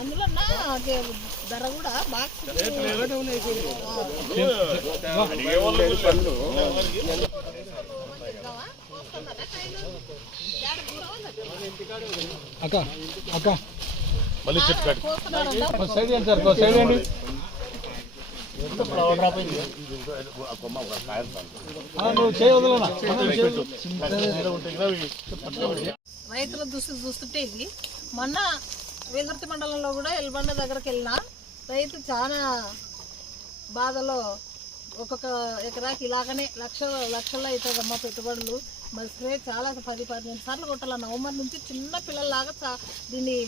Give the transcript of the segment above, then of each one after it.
అందులో ధర కూడా బాగా అక్క అక్క మళ్ళీ సైడ్ ఏంటి సార్ సైడ్ ఏంటి నువ్వు చేయవదలనా రైతుల దుస్థితి చూస్తుంటే ఇది మొన్న వెల్దుర్తి మండలంలో కూడా ఎల్బండ దగ్గరికి వెళ్ళినా రైతు చాలా బాధలో ఒక్కొక్క ఎకరాకి ఇలాగనే లక్షల్లో అవుతుందమ్మా పెట్టుబడులు. మరి స్ప్రే చాలా 10-15 సార్లు కొట్టాల. నవంబర్ నుంచి చిన్న పిల్లల్లాగా దీన్ని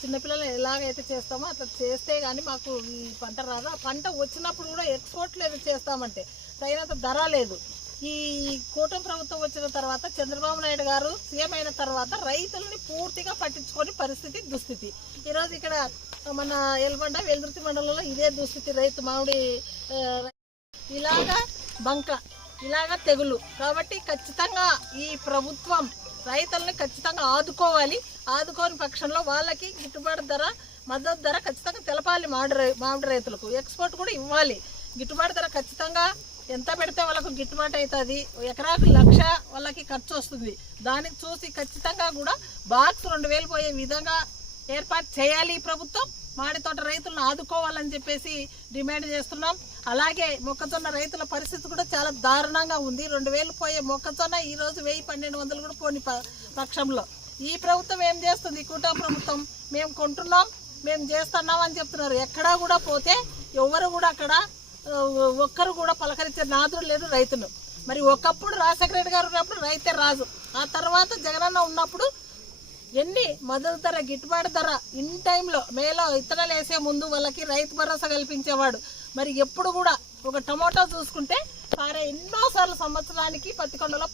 చిన్నపిల్లలు ఎలాగైతే చేస్తామో అట్లా చేస్తే కానీ మాకు ఈ పంట రాదు. ఆ పంట వచ్చినప్పుడు కూడా ఎక్స్పోర్ట్ లేదు చేస్తామంటే తగినంత ధర లేదు. ఈ కూటమి ప్రభుత్వం వచ్చిన తర్వాత చంద్రబాబు నాయుడు గారు సీఎం అయిన తర్వాత రైతులని పూర్తిగా పట్టించుకొని దుస్థితి ఈరోజు ఇక్కడ మన ఎల్బండ వెల్దుర్తి మండలంలో ఇదే దుస్థితి. రైతు మామిడి ఇలాగా బంక ఇలాగా తెగులు. కాబట్టి ఖచ్చితంగా ఈ ప్రభుత్వం రైతులని ఖచ్చితంగా ఆదుకోవాలి. ఆదుకోని పక్షంలో వాళ్ళకి గిట్టుబాటు ధర మద్దతు ధర ఖచ్చితంగా తెలపాలి. మామిడి రైతులకు ఎక్స్పోర్ట్ కూడా ఇవ్వాలి. గిట్టుబాటు ధర ఖచ్చితంగా ఎంత పెడితే వాళ్ళకు గిట్టుబాటు అవుతుంది. ఎకరాకు 1,00,000 వాళ్ళకి ఖర్చు వస్తుంది. దానికి చూసి ఖచ్చితంగా కూడా బాక్స్ 2,000 పోయే విధంగా ఏర్పాటు చేయాలి ఈ ప్రభుత్వం. మామిడి తోట రైతులను ఆదుకోవాలని చెప్పేసి డిమాండ్ చేస్తున్నాం. అలాగే మొక్కజొన్న రైతుల పరిస్థితి కూడా చాలా దారుణంగా ఉంది. 2,000 పోయే మొక్కజొన్న ఈరోజు 1,000-1,200 కూడా పోని పక్షంలో ఈ ప్రభుత్వం ఏం చేస్తుంది? కూటమి ప్రభుత్వం మేము కొంటున్నాం, మేము చేస్తున్నాం అని చెప్తున్నారు. ఎక్కడా కూడా పోతే ఎవరు కూడా అక్కడ ఒక్కరు కూడా పలకరించే నాదుడు లేదు రైతును. మరి ఒకప్పుడు రాజశేఖర రెడ్డి గారు ఉన్నప్పుడు రైతే రాజు, ఆ తర్వాత జగనన్న ఉన్నప్పుడు ఎన్ని మద్దతు ధర గిట్టుబాటు ధర ఇన్ టైంలో మేలో ఇత్తనాలు వేసే ముందు వాళ్ళకి రైతు భరోసా కల్పించేవాడు. మరి ఎప్పుడు కూడా ఒక టమోటా చూసుకుంటే ఎన్నోసార్లు సంవత్సరానికి పత్తికొండలో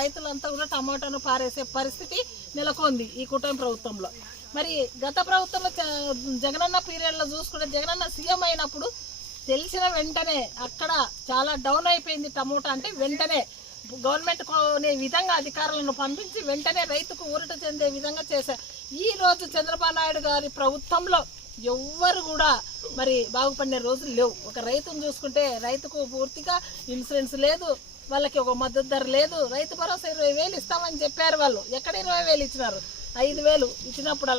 రైతులంతా కూడా టమోటాను పారేసే పరిస్థితి నెలకొంది ఈ కూటమి ప్రభుత్వంలో. మరి గత ప్రభుత్వంలో జగనన్న పీరియడ్లో చూసుకుంటే జగనన్న సీఎం అయినప్పుడు తెలిసిన వెంటనే అక్కడ చాలా డౌన్ అయిపోయింది టమోటా. అంటే వెంటనే గవర్నమెంట్ కొనే విధంగా అధికారులను పంపించి వెంటనే రైతుకు ఊరట చెందే విధంగా చేశారు. ఈ రోజు చంద్రబాబు నాయుడు గారి ప్రభుత్వంలో ఎవ్వరు కూడా మరి బాగుపడిన రోజులు లేవు. ఒక రైతును చూసుకుంటే రైతుకు పూర్తిగా ఇన్సూరెన్స్ లేదు, వాళ్ళకి ఒక మద్దతు ధర లేదు. రైతు భరోసా 20,000 ఇస్తామని చెప్పారు. వాళ్ళు ఎక్కడ 20,000 ఇచ్చినారు? 5,000 ఇచ్చినప్పుడు